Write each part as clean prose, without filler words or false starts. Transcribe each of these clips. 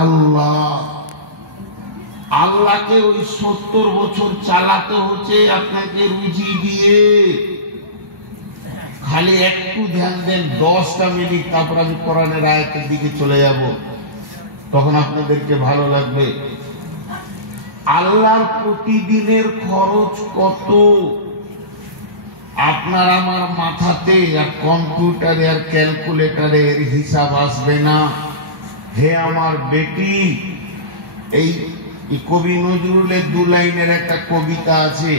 আল্লাহ আল্লাহকে ওই 70 বছর চালাতে হচ্ছে আপনাকে রুজি দিয়ে। খালি একটু ধ্যান দেন 10টা মিনিট, তারপর আমি কোরআনের আয়াতের দিকে চলে যাব, তখন আপনাদেরকে ভালো লাগবে। আল্লাহর প্রতিদিনের খরচ কত আপনার আমার মাথাতে আর কম্পিউটারে আর ক্যালকুলেটরে এর হিসাব আসবে না। হে আমার বেটি, এই কবি নজরুলের 2 লাইনের একটা কবিতা আছে,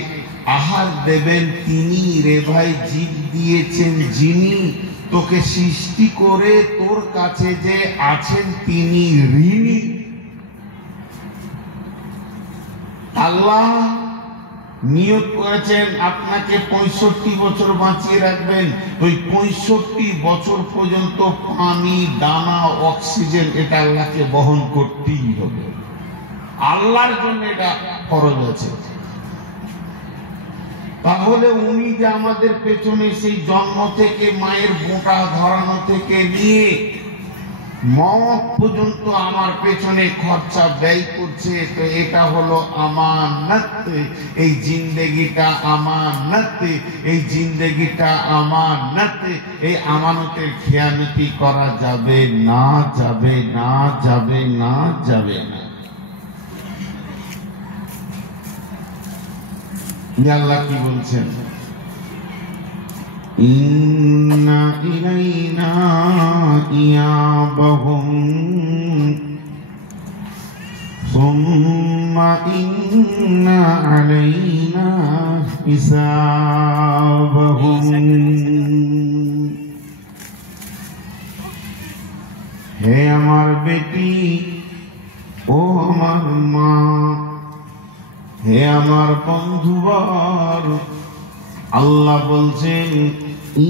আহার দেবেন তিনি রে ভাই জীব দিয়েছেন যিনি, তোকে সৃষ্টি করে তোর কাছে যে আছেন তিনি ঋণী। আল্লাহ নিয়ত করেছেন আপনাকে 65 বছর বাঁচিয়ে রাখবেন। ওই 65 বছর পর্যন্ত পানি, দানা, অক্সিজেন এটা আল্লাহকে বহন করতেই হবে। আল্লাহর জন্য এটা ফরজ আছে। তাহলে উনি যে আমাদের পেছনে সেই জন্ম থেকে মায়ের বোঁটা ধরানো থেকে নিয়ে মত পর্যন্ত আমার পেছনে খরচা ব্যয় করছে, তো এটা হলো আমানত। এই জিন্দেগিটা আমানত, এই জিন্দেগিটা আমানত। এই আমানতের খেয়ানতি করা যাবে না, যাবে না, যাবে না, যাবে না। আল্লাহ কি বলছেন? ইন্না ইলাইনা ইয়াবাহুম সুম্মা ইন্না আলাইনা হিসাবাহুম। হে আমার বেটি, ও আমার মা, হে আমার বন্ধুবর, আল্লাহ বলছেন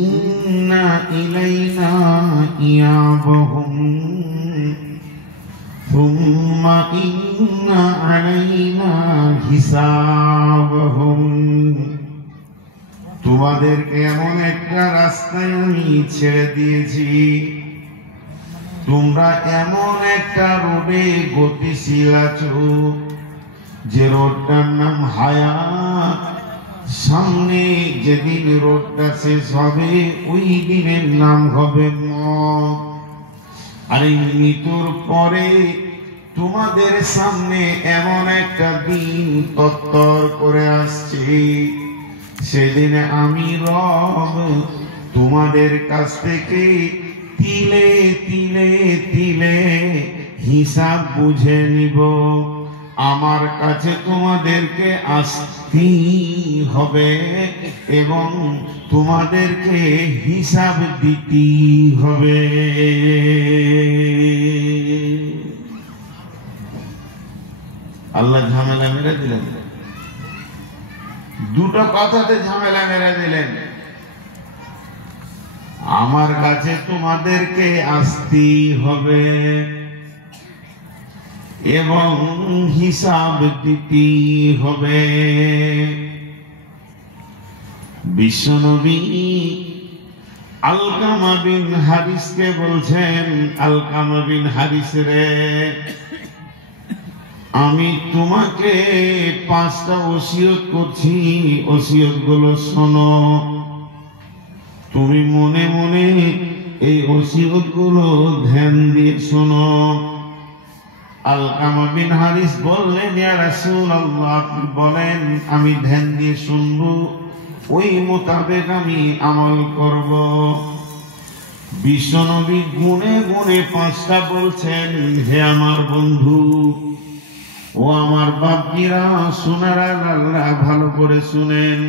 ইন্না ইলাইনা ইয়াবাহুম সুম্মা ইন্না আলাইনা হিসাবাহুম। তোমাদেরকে এমন একটা রাস্তায় আমি ছেড়ে দিয়েছি, তোমরা এমন একটা রোডে গতিশীল আছো যে রোডটার নাম হায়াত। সামনে যেদিন রোডটা শেষ হবে ওই দিনের নাম হবে মত। আর এই মৃত্যুর পরে তোমাদের সামনে এমন একটা দিন তত্তর করে আসছে, সেদিনে আমি রব তোমাদের কাছ থেকে তিলে তিলে তিলে হিসাব বুঝে নিব। আমার কাছে তোমাদেরকে আসতেই হবে এবং তোমাদেরকে হিসাব দিতেই হবে। আল্লাহ ঝামেলা মেরে দিলেন, দুটো কথাতে ঝামেলা মেরে দিলেন। আমার কাছে তোমাদেরকে আসতেই হবে এবং হিসাব দিতে হবে। বিশ্বনবী আলকামা বিন হারিসকে বলছেন, আলকামা বিন হারিস রে, আমি তোমাকে 5টা ওসিয়ত করছি, ওসিয়ত গুলো শোনো। তুমি মনে মনে এই ওসিয়ত গুলো ধ্যান দিয়ে শোনো। আলকামা বিন হারিস বললেন, ইয়া রাসূলুল্লাহ, আপনি বলেন, আমি ধ্যান দিয়ে শুনবো, ওই মোতাবেক আমি আমল করব। বিশ্বনবী গুনে গুনে 5টা বলছেন। হে আমার বন্ধু, ও আমার বাপজিরা, সোনারা লাল্লা, ভালো করে শুনেন।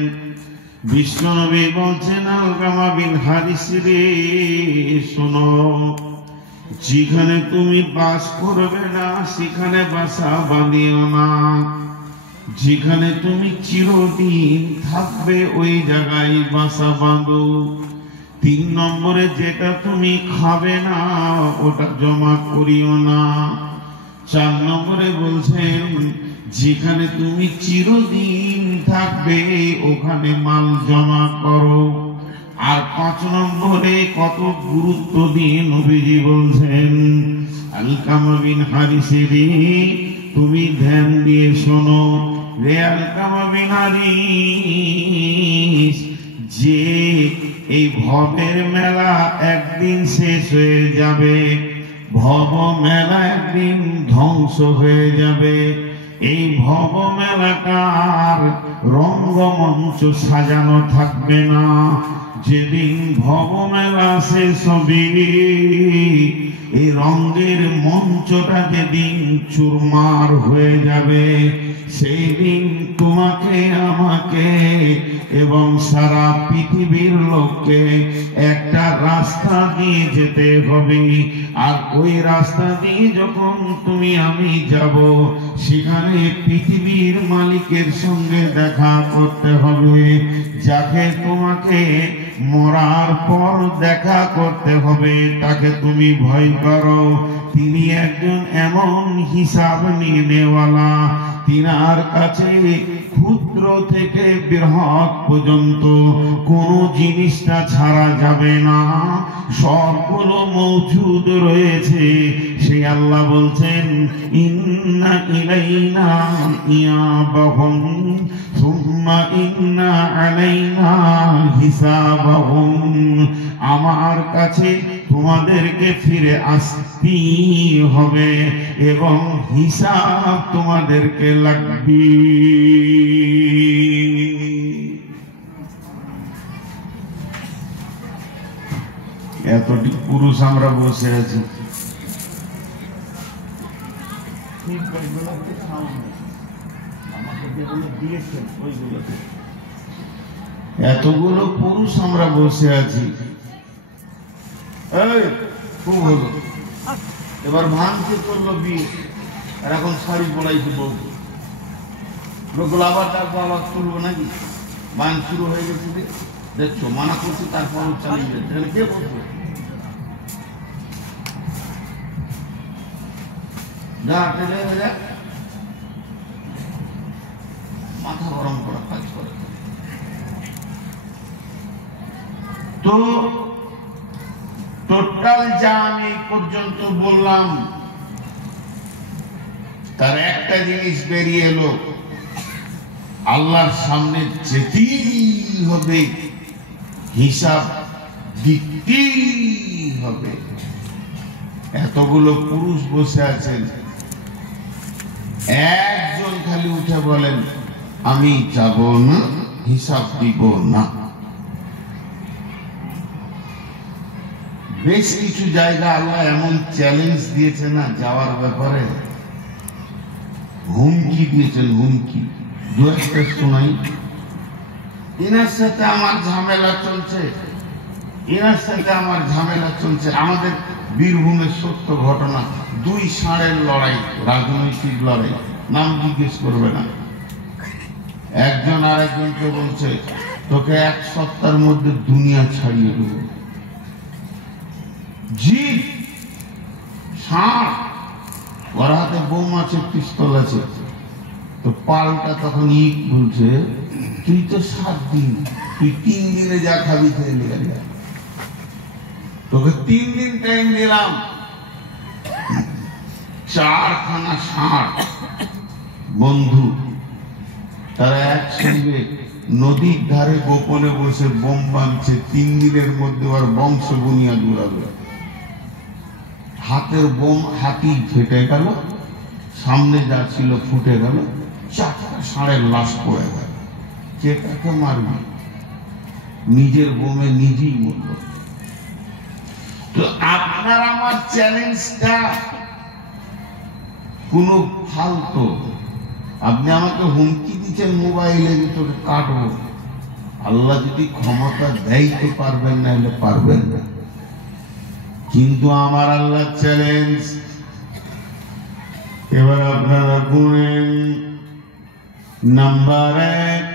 বিশ্বনবী বলছেন, আলকামা বিন হারিস রে, শোনো, যেখানে তুমি বাস করবে না সেখানে বাসা বাঁধিও না। যেখানে তুমি চিরদিন থাকবে ওই জায়গায় বাসা বাঁধো। 3 নম্বরে, যেটা তুমি খাবে না ওটা জমা করিও না। 4 নম্বরে বলছেন, যেখানে তুমি চিরদিন থাকবে ওখানে মাল জমা করো। আর 5 নম্বরে কত গুরুত্ব দিয়ে নবীজি বলছেন, আলকামা বিন হারিসের তুমি ধ্যান দিয়ে শোনো রে আলকামা বিন হারিস, যে এই ভবের মেলা একদিন শেষ হয়ে যাবে, ভব মেলা একদিন ধ্বংস হয়ে যাবে। এই ভব মেলাটার রঙ্গমঞ্চ সাজানো থাকবে না। যেদিন ভব মেলা শেষ হবে, এই রঙের মঞ্চটা যেদিন চুরমার হয়ে যাবে, সেই দিন তোমাকে আমাকে এবং সারা পৃথিবীর লোককে একটা রাস্তা দিয়ে যেতে হবে। আর ওই রাস্তা দিয়ে যখন তুমি আমি যাব, সেখানে পৃথিবীর মালিকের সঙ্গে দেখা করতে হবে, যাকে তোমাকে মরার পর দেখা করতে হবে। তাকে তুমি ভয় করো, তিনি একজন এমন হিসাব নিনেওয়ালা, তিনার কাছে ক্ষুদ্র থেকে বৃহৎ পর্যন্ত কোন জিনিসটা ছাড়া যাবে না, সবগুলো মওজুদ রয়েছে। সেই আল্লাহ বলছেন, ইন্না ইলাইনা ইয়াবাহুম সুম্মা ইন্না আলাইনা হিসাবাহুম। আমার কাছে তোমাদেরকে ফিরে আসতেই হবে এবং হিসাব তোমাদেরকে লাগবে। এতটি পুরুষ আমরা বসে আছি, এতগুলো পুরুষ আমরা বসে আছি। খুব হলো, এবার ভাঙতে করলো বিয়ে, আর এখন শাড়ি পড়াইছে বউ, লোকগুলো আবার ডাকবো, আবার তুলবো নাকি? বান শুরু হয়ে গেছে, দেখছো মানা করছি, তারপর চালিয়ে যাচ্ছে। কে বলবো? মাথা গরম করা কাজ করে। তো টোটাল যা আমি পর্যন্ত বললাম, তার একটা জিনিস বেরিয়ে এলো, আল্লাহর সামনে যেতেই হবে, হিসাব দিতেই হবে। এতগুলো পুরুষ বসে আছেন, একজন খালি উঠে বলেন আমি যাব না, হিসাব দিব না। বেশ কিছু জায়গা আল্লাহ এমন চ্যালেঞ্জ দিয়েছে না যাওয়ার ব্যাপারে, হুমকি দিয়েছেন, হুমকি। দু একটা শোনাই। এনার সাথে আমার ঝামেলা চলছে, এনার সাথে আমার ঝামেলা চলছে। আমাদের বীরভূমের সত্য ঘটনা, দুই ষাঁড়ের লড়াই, রাজনৈতিক লড়াই, নাম জিজ্ঞেস করবে না। একজন আর একজনকে বলছে তোকে এক সপ্তাহের মধ্যে দুনিয়া ছাড়িয়ে দেব। জিত ষাঁড়, ওর হাতে বোম আছে, পিস্তল আছে। তো পাল্টা তখন ইট বলছে তুই তো 7 দিন, তুই 3 দিনে যা খাবি খেয়ে নিয়ে যা, তোকে 3 দিন টাইম দিলাম। 4খানা ষাঁড় বন্ধু, তারা একসঙ্গে নদীর ধারে গোপনে বসে বোম বাঁধছে। 3 দিনের মধ্যে ওর বংশ বুনিয়াদ উড়াবে। হাতের বোম হাতি ফেটে গেল, সামনে যা ছিল ফুটে গেল, 4টা ষাঁড়ের লাশ পড়ে গেল। কে কাকে মারবি? নিজের বোমে নিজেই মরল। তো আপনার আমার চ্যালেঞ্জটা কোন ফালতু। আপনি আমাকে হুমকি দিচ্ছেন মোবাইলে যে তোকে কাটবো, আল্লাহ যদি ক্ষমতা দেয় তো পারবেন, না হলে পারবেন না। কিন্তু আমার আল্লাহ চ্যালেঞ্জ। এবার আপনারা গুনেন। নাম্বার 1,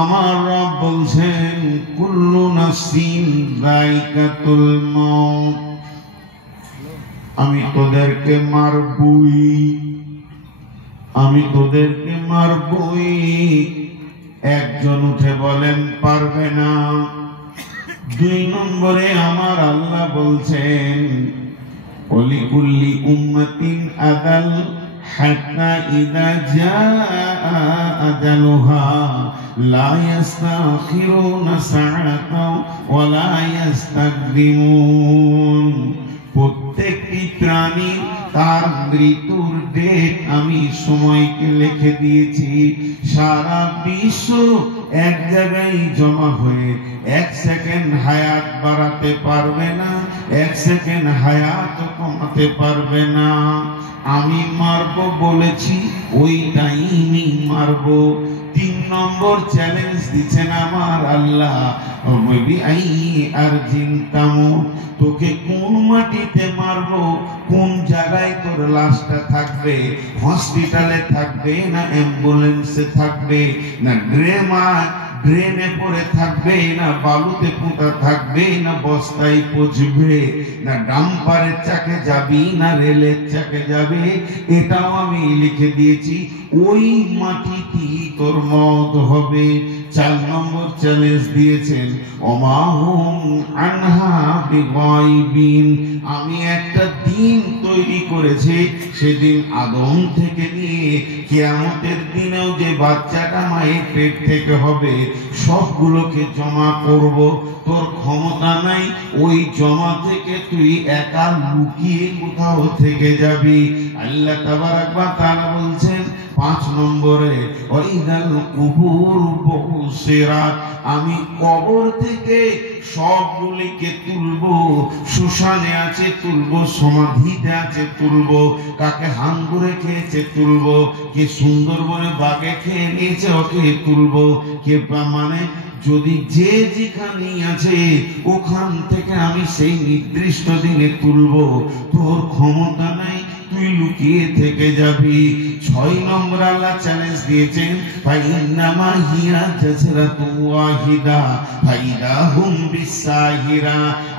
আমার রব বলছেন কুল্লু নাফসিন যায়কাতুল মাউত। আমি তোদেরকে মারবই, আমি তোদেরকে মারবই। একজন উঠে বলেন পারবে না। 2 নম্বরে আমার আল্লাহ বলছেন ওয়ালিকুল্লি উম্মাতিন আদাল হাত্তা ইযা জাআ আজালুহা লা ইস্তাখিরুনা সাআতাও ওয়া লা ইস্তাকদিমুন। প্রত্যেকটি প্রাণী তার মৃত্যুর ডেট আমি সময়কে লিখে দিয়েছি। সারা বিশ্ব এক জায়গায় জমা হয়ে 1 সেকেন্ড হায়াত বাড়াতে পারবে না, 1 সেকেন্ড হায়াত কমাতে পারবে না। আমি মারবো বলেছি, ওই টাইমই মারবো। 3 নম্বর চ্যালেঞ্জ দিচ্ছেন আমার আল্লাহ, তোকে কোন মাটিতে মারবো, কোন জায়গায় তোর লাশটা থাকবে, হসপিটালে থাকবে না অ্যাম্বুলেন্সে থাকবে, না ড্রেনে পড়ে থাকবে, না বালুতে পুঁতা থাকবে, না বস্তায় পচবে, না ডাম্পারের চাকে যাবি, না রেলের চাকে যাবে, এটাও আমি লিখে দিয়েছি। ওই মাটিতেই তোর মত হবে। 4 নম্বর চ্যালেঞ্জ দিয়েছেন, ওমাহুম আনহা বিগাইবিন। আমি একটা দিন তৈরি করেছি, সেদিন আদম থেকে নিয়ে কিয়ামতের দিনেও যে বাচ্চাটা মায়ের পেট থেকে হবে, সবগুলোকে জমা করব। তোর ক্ষমতা নাই, ওই জমা থেকে তুই একা লুকিয়ে কোথাও থেকে যাবি। আল্লাহ তাবারাক ওয়া তাআলা বলছেন 5 নম্বরে, ওয়াইদাল কুবুর বুসিরাত। আমি কবর থেকে সবগুলিকে তুলবো, শ্মশানে আছে তুলবো, সমাধিতে আছে তুলবো, কাকে হাঙ্গরে খেয়েছে তুলবো, কে সুন্দরবনে বাঘে খেয়ে নিয়েছে ওকে তুলবো, কে মানে যদি যে যেখানে আছে ওখান থেকে আমি সেই নির্দিষ্ট দিনে তুলবো। তোর ক্ষমতা নাই, তুই লুকিয়ে থেকে যাবি। 6 নম্বর আল্লাহ চ্যালেঞ্জ দিয়েছেন, ফাইন্নামা হিয়া জাসরাতুন ওয়াহিদা ফাইদাহুম বিসাহিরা।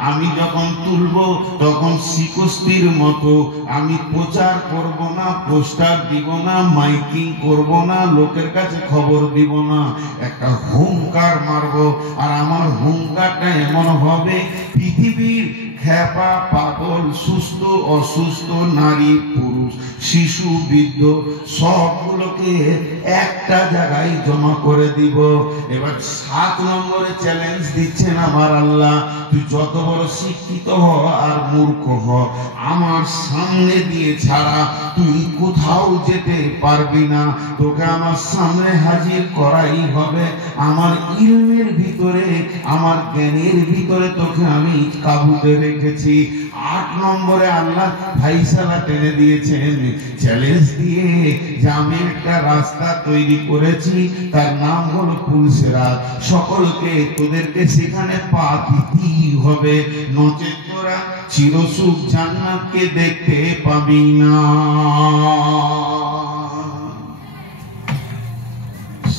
আমি যখন তুলবো তখন শিকস্তির মতো আমি প্রচার করব না, পোস্টার দিব না, মাইকিং করব না, লোকের কাছে খবর দিব না, একটা হুঙ্কার মারবো। আর আমার হুঙ্কারটা এমন হবে, পৃথিবীর খেপা পাগল, সুস্থ অসুস্থ, নারী পুরুষ, শিশু বৃদ্ধ, সবগুলোকে একটা জায়গায় জমা করে দিব। এবার 7 নম্বরে চ্যালেঞ্জ দিচ্ছেন আমার আল্লাহ, তুই যত বড় শিক্ষিত হ আর মূর্খ হ, আমার সামনে দিয়ে ছাড়া তুই কোথাও যেতে পারবি না। তোকে আমার সামনে হাজির করাই হবে। আমার ইলমের ভিতরে, আমার জ্ঞানের ভিতরে তোকে আমি কাবুতে রেখেছি। 8 নম্বরে আল্লাহ ফাইসালা টেনে দিয়েছেন চ্যালেঞ্জ দিয়ে, যে আমি একটা রাস্তা তৈরি করেছি, তার নাম হলো পুলসিরাত। সকলকে তোদেরকে সেখানে পা দিতেই হবে, নচেত তোরা চিরসুখ জান্নাতকে দেখতে পাবি না।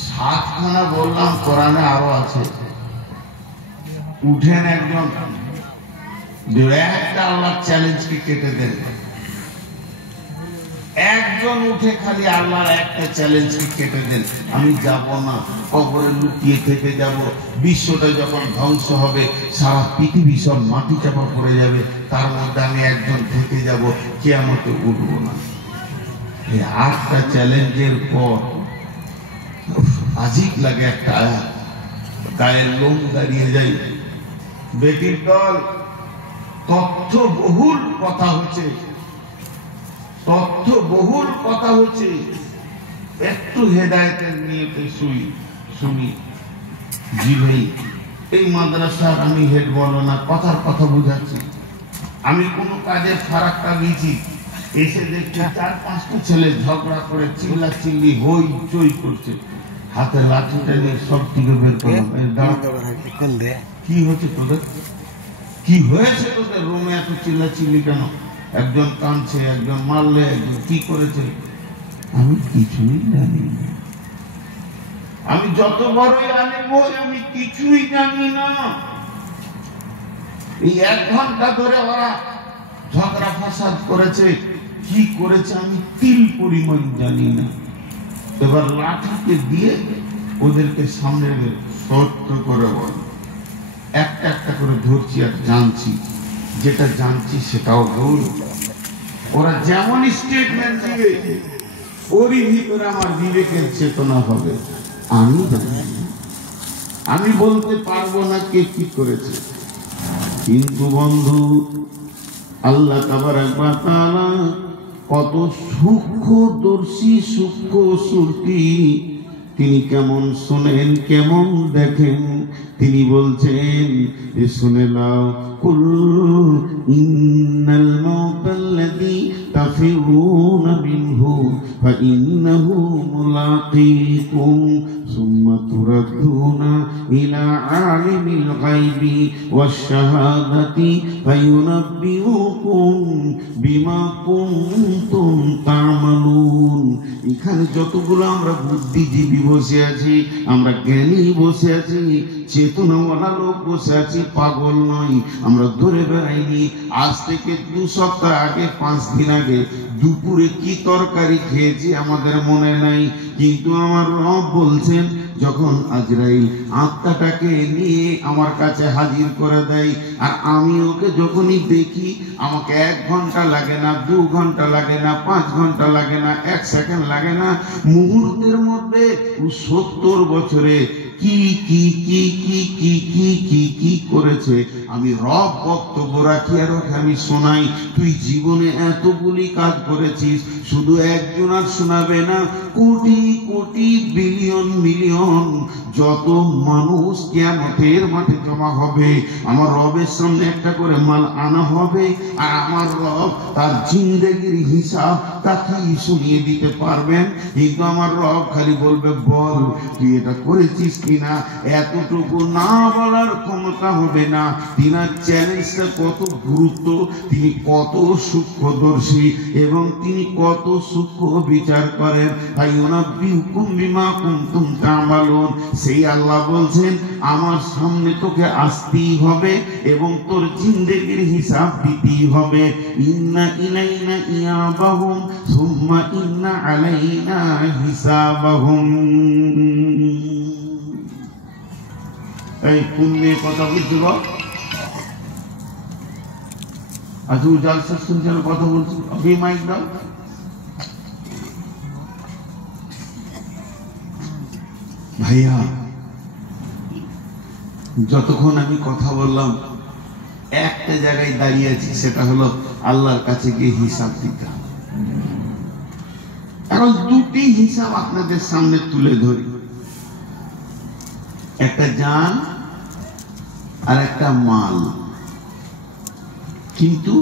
7খানা বললাম, কোরআনে আরো আছে। উঠেন একজন, একটা আল্লাহ চ্যালেঞ্জকে কেটে দেন। একজন উঠে খালি আল্লাহর একটা চ্যালেঞ্জকে কেটে দেন, আমি যাব না, কবরে লুকিয়ে থেকে যাব। বিশ্বটা যখন ধ্বংস হবে, সারা পৃথিবী সব মাটি চাপা পড়ে যাবে, তার মধ্যে আমি একজন থেকে যাব, কিয়ামতে উঠবো না। এই 8টা চ্যালেঞ্জের পর আজিব লাগে, একটা আয়াত, গায়ের লোম দাঁড়িয়ে যায়। বেটির দল, তথ্যবহুল কথা হচ্ছে, তথ্যবহুল কথা হচ্ছে, একটু হেদায়েতের নিয়তে শুনি। জি ভাই, এই মাদ্রাসার আমি হেড বলো না, কথার কথা বুঝাচ্ছি। আমি কোনো কাজের ফারাক্কা গেছি, এসে দেখছি 4-5টা ছেলে ঝগড়া করে চিল্লাচিল্লি হই চই করছে, হাতে লাঠিটা নিয়ে সব দিকে বের করলাম। কি হচ্ছে তোদের, কি হয়েছে তোদের রুমে এত চিল্লাচিল্লি কেন? একজন কাঁদছে, একজন মারলে, একজন কি করেছে, আমি কিছুই জানি না। আমি যত বড়ই আলেম হই, আমি কিছুই জানি না। এই 1 ঘন্টা ধরে ওরা ঝগড়া ফাসাদ করেছে, কি করেছে আমি তিল পরিমাণ জানি না। এবার লাঠিকে দিয়ে ওদেরকে সামনে সত্য করে বল, একটা একটা করে ধরছি আর জানছি, যেটা জানছি সেটাও বল। ওরা যেমন স্টেটমেন্ট দিবে ওরই ভিতরে আমার বিবেকের চেতনা হবে। আমি জানি, আমি বলতে পারবো না কে কি করেছে, কিন্তু বন্ধু আল্লাহ তাবারক ওয়া তাআলা কত সূক্ষ্মদর্শী, সূক্ষ্ম শ্রুতি, তিনি কেমন শোনেন, কেমন দেখেন। তিনি বলছেন যে শুনে নাও, কুল ইন্নাল মাউতাল্লাযী তাফিরুনা মিনহু ফাইন্নাহু মুলাকীকুম সুম্মা তুরাদ্দুনা ইলা আলিমিল গায়বি ওয়াশ শাহাদাতি ফায়ুনাব্বিউকুম বিমা কুনতুম তা'মালুন। এখানে যতগুলো আমরা বুদ্ধিজীবী বসে আছি, আমরা জ্ঞানী বসে আছি, চেতনাওয়ালা লোক বসে আছি, পাগল নয়, আমরা ধরে বেড়াইনি। আজ থেকে 2 সপ্তাহ আগে, 5 দিন আগে দুপুরে কি তরকারি খেয়েছি আমাদের মনে নাই, কিন্তু আমার রব বলছেন যখন আজরাইল আত্মাটাকে নিয়ে আমার কাছে হাজির করে দেয়, আর আমি ওকে যখনই দেখি আমাকে 1 ঘন্টা লাগে না, 2 ঘন্টা লাগে না, 5 ঘন্টা লাগে না, 1 সেকেন্ড লাগে না, মুহূর্তের মধ্যে 70 বছরে কি কি কি কি কি কি কি কি করেছে আমি রব বক্তব্য রাখি আর ওকে আমি শোনাই। তুই জীবনে এতগুলি কাজ করেছিস, শুধু একজন আর শোনাবে না, কোটি কোটি বিলিয়ন মিলিয়ন যত মানুষ কিয়ামতের মাঠে জমা হবে, আমার রবের সামনে একটা করে মাল আনা হবে, আর আমার রব তার জিন্দেগির হিসাব তাকে শুনিয়ে দিতে পারবেন। কিন্তু আমার রব খালি বলবে, বল তুই এটা করেছিস কিনা। এতটুকু না বলার ক্ষমতা হবে না। তিনার চ্যালেঞ্জটা কত গুরুত্ব, তিনি কত সূক্ষ্মদর্শী এবং তিনি কত সূক্ষ্ম বিচার করেন। তাই উনাব্বিউকুম বিমা কুনতুম তা'মালুন। সেই আল্লাহ বলছেন আমার সামনে তোকে আসতেই হবে এবং তোর জিন্দেগির হিসাব দিতেই হবে। ইন্না ইলাইনা ইয়াবাহুম সুম্মা ইন্না আলাইনা হিসাবাহুম। এই কোন নিয়ে কথা বলছি গো? আজ জালসা শুনছেন কথা বলছি, অভি মাইক দাও। ভাইয়া যতক্ষণ আমি কথা বললাম একটা জায়গায় দাঁড়িয়ে আছি, সেটা হলো আল্লাহর কাছে গিয়ে হিসাব দিতে। এখন 2টি হিসাব আপনাদের সামনে তুলে ধরি, একটা জান আর একটা মাল। কিন্তু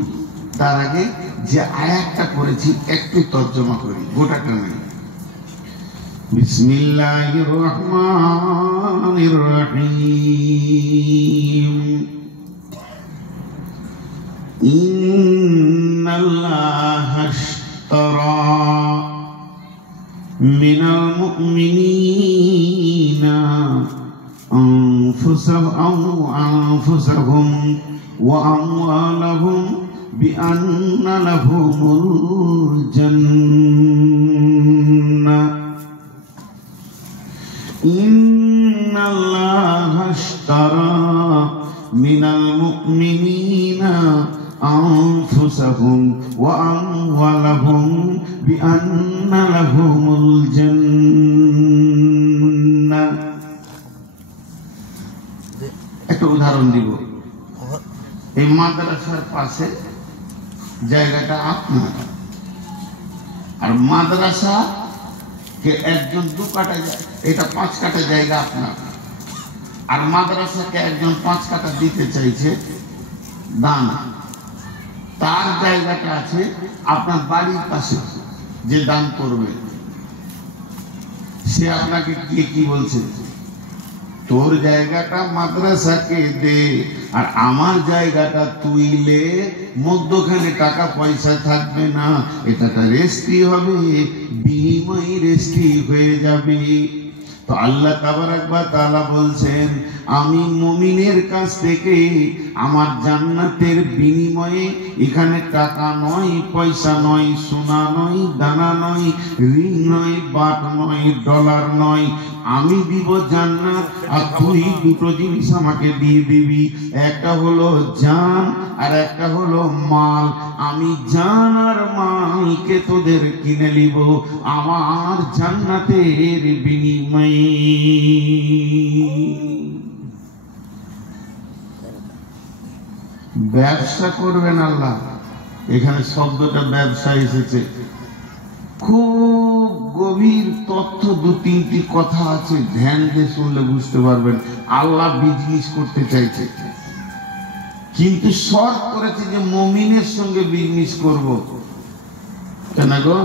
তার আগে যে আয়াতটা করেছি একটু তর্জমা করি, গোটাটা নয়। বিসমিল্লাহির রহমানির রহিম। ইন্নাল্লাহা আশতারা মিনাল মুমিনিনা أنفسهم وأموالهم بأن لهم الجنة إن الله اشترى من المؤمنين أنفسهم وأموالهم بأن لهم الجنة। একটা উদাহরণ দিব। এই মাদ্রাসার পাশে জায়গাটা আপনার, আর মাদ্রাসা কে একজন 2 কাঠা, এটা 5 কাঠা জায়গা আপনার, আর মাদ্রাসাকে একজন 5 কাঠা দিতে চাইছে দান। তার জায়গাটা আছে আপনার বাড়ির পাশে, যে দান করবে সে আপনাকে কি বলছে, তোর জায়গাটা মাদ্রাসাকে দে আর আমার জায়গাটা তুই লে, মধ্যখানে টাকা পয়সা থাকবে না, এটা রেস্টি হবে, বিনিময় রেস্টি হয়ে যাবে। তো আল্লাহ তাবারক ওয়া তাআলা বলছেন আমি মুমিনের কাছ থেকে আমার জান্নাতের বিনিময়ে, এখানে টাকা নয়, পয়সা নয়, সোনা নয়, দানা নয়, রিং নয়, বাট নয়, ডলার নয়, আমি দিব জান্নাত। আর তুই 2টো জিনিস আমাকে দিয়ে দিবি, একটা হলো জান আর একটা হলো মাল। আমি জান আর মালকে তোদের কিনে নিব আমার জান্নাতের বিনিময়ে। ব্যবসা করবেন আল্লাহ, এখানে শব্দটা ব্যবসা এসেছে। খুব গভীর তথ্য, দু তিনটি কথা আছে, ধ্যান দিয়ে শুনলে বুঝতে পারবেন। আল্লাহ বিজনেস করতে চাইছে, কিন্তু শর্ত করেছে যে মুমিনের সঙ্গে বিজনেস করব। কেন গো?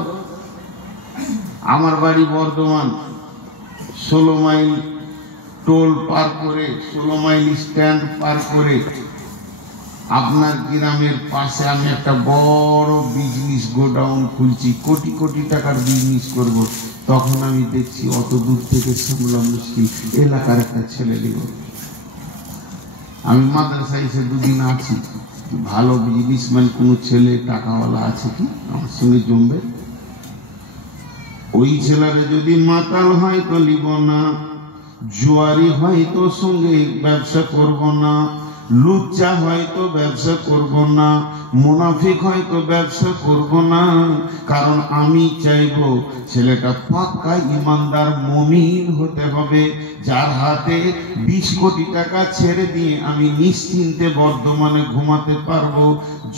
আমার বাড়ি বর্ধমান, 16 মাইল টোল পার করে, 16 মাইল স্ট্যান্ড পার করে আপনার গ্রামের পাশে আমি একটা বড় বিজনেস গোডাউন খুলছি, কোটি কোটি টাকার বিজনেস করব। তখন আমি দেখছি অত দূর থেকে সামলা মুশকিল, এলাকার একটা ছেলে দিব। আমি মাদ্রাসা এসে দুদিন আছি, ভালো বিজনেসম্যান কোনো ছেলে টাকাওয়ালা আছে কি আমার সঙ্গে জমবে? ওই ছেলেরা যদি মাতাল হয় তো লিব না, জুয়ারি হয় তো সঙ্গে ব্যবসা করব না, লুচ্চা হয়তো ব্যবসা করব না, মুনাফিক হয়তো ব্যবসা করব না। কারণ আমি চাইবো ছেলেটা পাক্কা ইমানদার মুমিন হতে হবে, যার হাতে 20 কোটি টাকা ছেড়ে দিয়ে আমি নিশ্চিন্তে বর্ধমানে ঘুমাতে পারবো।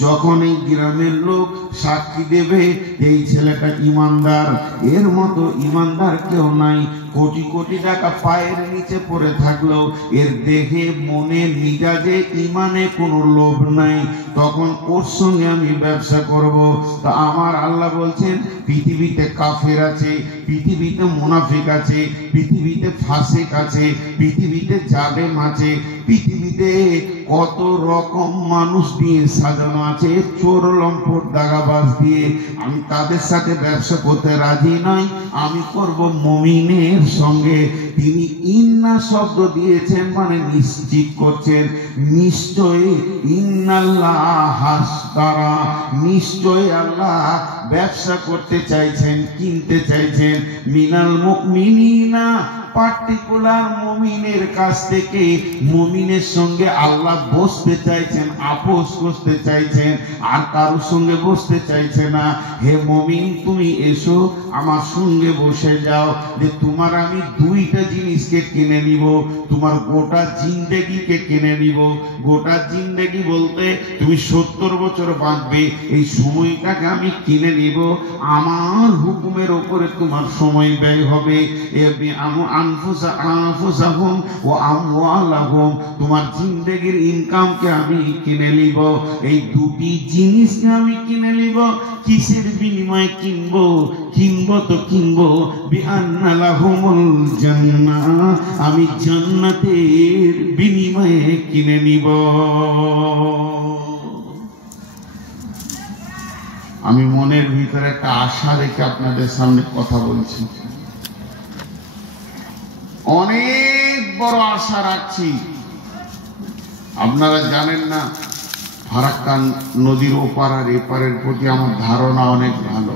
যখন এই গ্রামের লোক সাক্ষী দেবে এই ছেলেটা ইমানদার, এর মতো ইমানদার কেউ নাই। কোটি কোটি টাকা পায়ের নিচে পড়ে থাকলেও এর দেহে মনে মিজাজে ইমানে কোনো লোভ নাই, তখন ওর সঙ্গে আমি ব্যবসা করব। তা আমার আল্লাহ বলছেন পৃথিবীতে কাফের আছে, পৃথিবীতে মুনাফিক আছে, পৃথিবীতে ফাসিক আছে, পৃথিবীতে জালেম আছে, পৃথিবীতে কত রকম মানুষ দিয়ে সাজানো আছে, চোর লম্পট দাগাবাজ দিয়ে। আমি তাদের সাথে ব্যবসা করতে রাজি নই, আমি করব মুমিনের সঙ্গে। তিনি ইন্না শব্দ দিয়েছেন মানে নিশ্চিত করছেন, নিশ্চয়ই ইন্নাল্লাহ হাসতারা, নিশ্চয়ই আল্লাহ ব্যবসা করতে চাইছেন, কিনতে চাইছেন মিনাল মুমিনিনা, পার্টিকুলার মুমিনের কাছ থেকে। মুমিনের সঙ্গে আল্লাহ বসতে চাইছেন, আপোষ করতে চাইছেন, আর কারোর সঙ্গে বসতে চাইছে না। হে মুমিন তুমি এসো আমার সঙ্গে বসে যাও, যে তোমার আমি দুইটা জিনিসকে কিনে নিব, তোমার গোটা জিন্দেগিকে কিনে নিব। গোটা জিন্দেগি বলতে তুমি 70 বছর বাঁচবে, এই সময়টাকে আমি কিনে নিব। আমার হুকুমের ওপরে তোমার সময় ব্যয় হবে। তোমার জিন্দেগির ইনকামকে আমি কিনে নিব। এই দুটি জিনিসকে আমি কিনে নিব। কিসের বিনিময়ে কিনবো? কিনবো তো কিনবো বিআন্না লাহুমুল জান্নাহ, আমি জান্নাতের বিনিময়ে কিনে নিব। আমি মনের ভিতরে একটা আশা রেখে আপনাদের সামনে কথা বলছি, অনেক বড় আশা রাখছি। আপনারা জানেন না, ফারাক্কা নদীর ওপার আর এপারের প্রতি আমার ধারণা অনেক ভালো।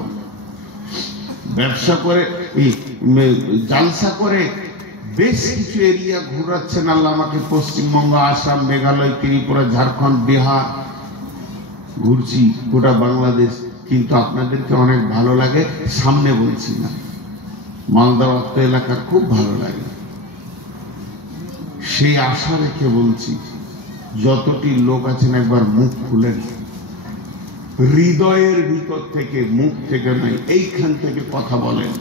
ব্যবসা করে জালসা করে বেশ কিছু এরিয়া ঘুরাচ্ছেন আল্লাহ আমাকে, পশ্চিমবঙ্গ, আসাম, মেঘালয়, ত্রিপুরা, ঝাড়খণ্ড, বিহার ঘুরছি, গোটা বাংলাদেশ। কিন্তু আপনাদেরকে অনেক ভালো লাগে, সামনে বলছি না, মালদা অত্ত এলাকার খুব ভালো লাগে। সেই আশা রেখে বলছি, যতটি লোক আছেন একবার মুখ খুলেন, হৃদয়ের ভিতর থেকে, মুখ থেকে নয়, এইখান থেকে কথা বলেন,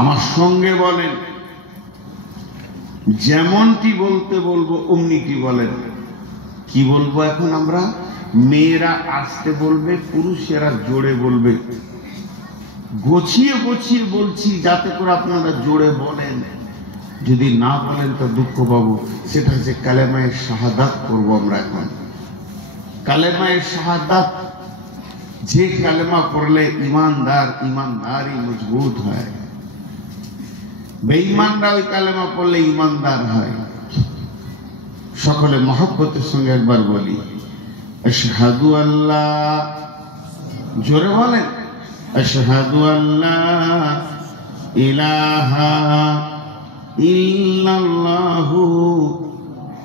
আমার সঙ্গে বলেন। যেমনটি বলতে বলবো অমনিটি বলেন। কি বলবো এখন আমরা? মেয়েরা আসতে বলবে, পুরুষেরা জোরে বলবে। গোছিয়ে গোছিয়ে বলছি যাতে করে আপনারা জোরে বলেন। যদি না বলেন তো দুঃখ পাবো। সেটা হচ্ছে কালেমায়ে শাহাদাত করবো আমরা এখন। কালেমায়ে শাহাদাত, যে কালেমা পড়লে ইমানদারি মজবুত হয়। বেঈমানরা ওই কালেমা পড়লে ইমানদার হয়। সকলে মহব্বতের সঙ্গে একবার বলি, আশহাদু আল্লাহ, জোরে বলেন, আশহাদু আল্লাহ ইলাহা ইল্লাল্লাহু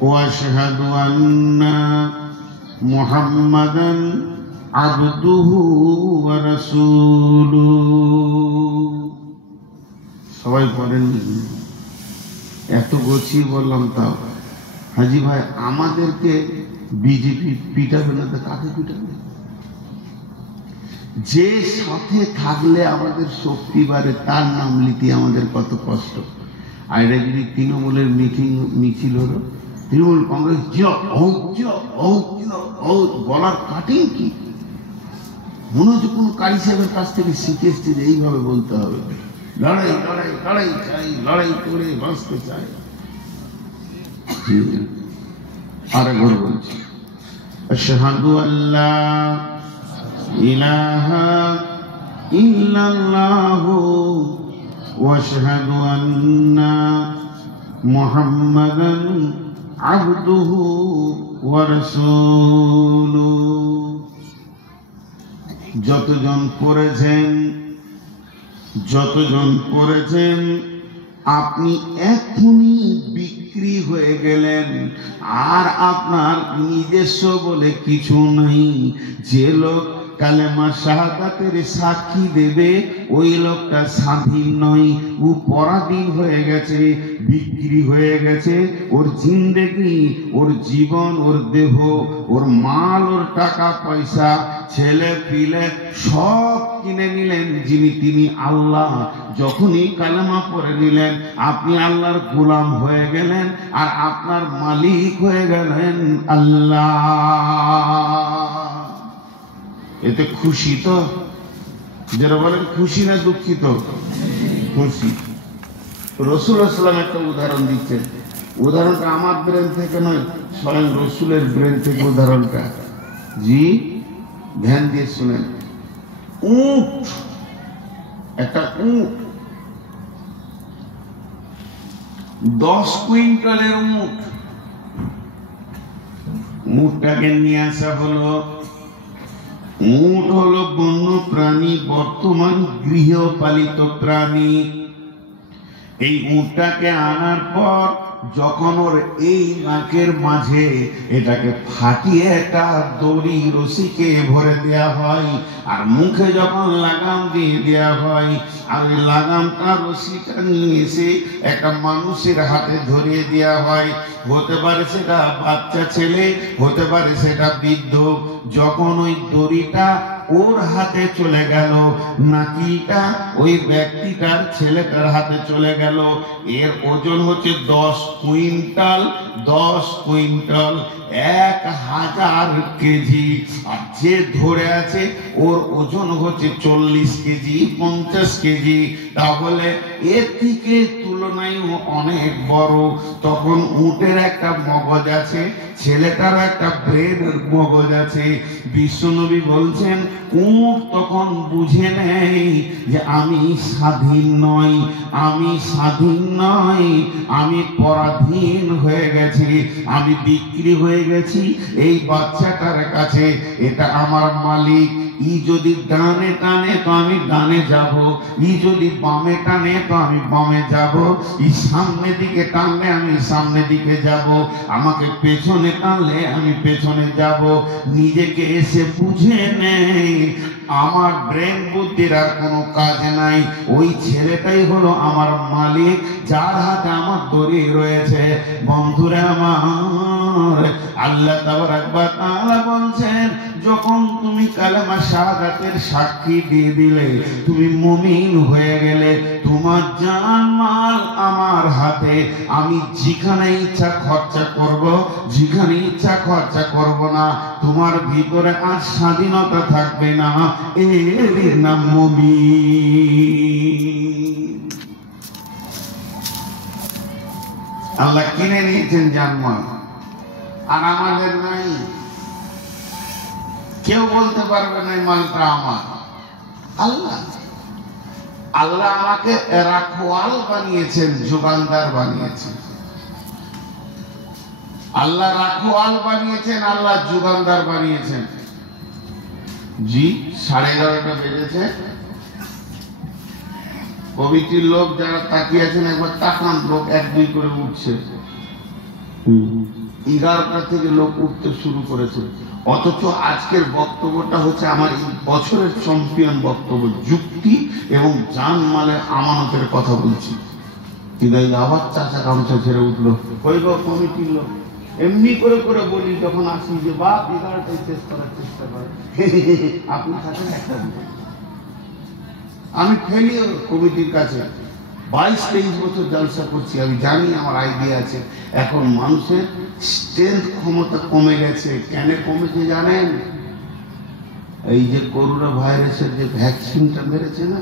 ওয়া আশহাদু আন্না মুহাম্মাদান আবদুহু ওয়া রাসূলুহু। সবাই পড়েন, এত গোছিয়ে বললাম তাও। হাজি ভাই, আমাদেরকে বিজেপি পিটাবে না তো কাকে পিটাবে? যে সাথে থাকলে আমাদের শক্তি বাড়ে তার নাম নিতে আমাদের কত কষ্ট। আর এটা যদি তৃণমূলের মিছিল হলো, তৃণমূল কংগ্রেস গলার কাটিং কি মনে হচ্ছে কোনো কারি সাহেবের কাছ থেকে শিখে এসছে যে এইভাবে বলতে হবে, লড়াই লড়াই লড়াই চাই, লড়াই করে বাঁচতে চাই। আরেকবার বলছি, আশহাদু আল্লা ইলাহা ইল্লাল্লাহু ওয়া আশহাদু আন্না মুহাম্মাদান আবদুহু ওয়া রাসূলুহু। যতজন পড়েছেন আপনি এখনই বিক্রি হয়ে গেলেন, আর আপনার নিজস্ব বলে কিছু নাই। যে লোক কালেমা শাহাদাতের সাক্ষী দেবে ওই লোকটা স্বাধীন নয়, ও পরাধীন হয়ে গেছে, বিক্রি হয়ে গেছে। ওর জিন্দেগি, ওর জীবন, ওর দেহ, ওর মাল, ওর টাকা পয়সা, ছেলে পিলে সব কিনে নিলেন তিনি আল্লাহ। যখনই কালেমা পড়ে নিলেন আপনি আল্লাহর গোলাম হয়ে গেলেন, আর আপনার মালিক হয়ে গেলেন আল্লাহ। এতে খুশি তো? যারা বলেন খুশি না দুঃখিত? খুশি। রাসূলুল্লাহ সাল্লাল্লাহু আলাইহি ওয়াসাল্লাম একটা উদাহরণ দিচ্ছেন। উদাহরণটা আমার ব্রেন থেকে নয়, স্বয়ং রসুলের ব্রেন থেকে উদাহরণটা। জি, ধ্যান দিয়ে শুনেন। উট, একটা উট, 10 কুইন্টালের উট। উটটাকে নিয়ে আসা হলো। উট হলো বন্য প্রাণী, বর্তমান গৃহপালিত প্রাণী। এই উটটাকে আনার পর যখন ওর এই নাকের মাঝে এটাকে ফাটিয়ে একটা দড়ি রশিকে ভরে দেয়া হয়, আর মুখে যখন লাগাম দিয়ে দেয়া হয়, আর ওই লাগামটা রশিটা নিয়ে এসে একটা মানুষের হাতে ধরিয়ে দেয়া হয়। হতে পারে সেটা বাচ্চা ছেলে, হতে পারে সেটা বৃদ্ধ। যখন ওই দড়িটা ওর হাতে চলে গেল, নাকিটা ওই ব্যক্তিটার ছেলেটার হাতে চলে গেল, এর ওজন হচ্ছে 10 কুইন্টাল। 10 quintal 1000 KG. আর যে ধরে আছে ওর ওজন হচ্ছে 40 কেজি, 50 কেজি। তাহলে এর থেকে তুলনায় অনেক বড়। তখন উটের একটা মগজ আছে, ছেলেটার একটা ব্রেন মগজ আছে। বিশ্বনবী বলছেন উট তখন বুঝে নেই যে আমি স্বাধীন নই, আমি স্বাধীন নই, আমি পরাধীন হয়ে গেছি, আমি বিক্রি হয়ে গেছি এই বাচ্চাটার কাছে। এটা আমার মালিক। ই যদি ডানে টানে তো আমি ডানে যাব, ই যদি বামে টানে তো আমি বামে যাব, ই সামনে দিকে টানলে আমি সামনে দিকে যাব, আমাকে পেছনে টানলে আমি পেছনে যাব। নিজেকে এসে বুঝে নেই, আমার ব্রেন বুদ্ধির আর কোনো কাজ নাই। ওই ছেলেটাই হলো আমার মালিক, যার হাতে আমার দড়ি রয়েছে। বন্ধুরা আমার, আল্লাহ তাবারক ওয়া তাআলা বলছেন যখন তুমি কালেমা শাহাদাতের সাক্ষী দিয়ে দিলে, তুমি মুমিন হয়ে গেলে, তোমার জান মাল আমার হাতে। আমি যেখানে ইচ্ছা খরচা করব, যেখানে ইচ্ছা খরচা করব না। তোমার ভিতরে আর স্বাধীনতা থাকবে না। এর নাম মুমিন। আল্লাহ কিনে নিয়েছেন জানমাল, আর আমাদের নাই। কেউ বলতে পারবে না মালটা আমার। আল্লাহ আল্লাহ আমাকে রাখওয়াল বানিয়েছেন, যোগানদার বানিয়েছেন। আল্লাহ রাখওয়াল বানিয়েছেন, আল্লাহ যোগানদার বানিয়েছেন। জি, 11:30 বেজেছে। কমিটির লোক যারা তাকিয়ে আছেন একবার তাকান, লোক 1-2 করে উঠছে। 11টা থেকে লোক উঠতে শুরু করেছে। অথচ আজকের বক্তব্যটা হচ্ছে আমার এই বছরের চ্যাম্পিয়ন বক্তব্য, যুক্তি এবং জানমালের আমানতের কথা বলছি। কিন্তু এই আবার চাচা গামছা ছেড়ে উঠলো, ওই বা কমিটির লোক এমনি করে করে বলি যখন আসি যে বাপ 11টায় শেষ করার চেষ্টা করে, আপনি থাকেন একটা দিন। আমি ফেলি কমিটির কাছে 22-23 বছর জলসা করছি, আমি জানি, আমার আইডিয়া আছে। এখন মানুষের স্ট্রেংথ ক্ষমতা কমে গেছে। কেন কমেছে জানেন? এই যে করোনা ভাইরাসের যে ভ্যাকসিনটা মেরেছে না,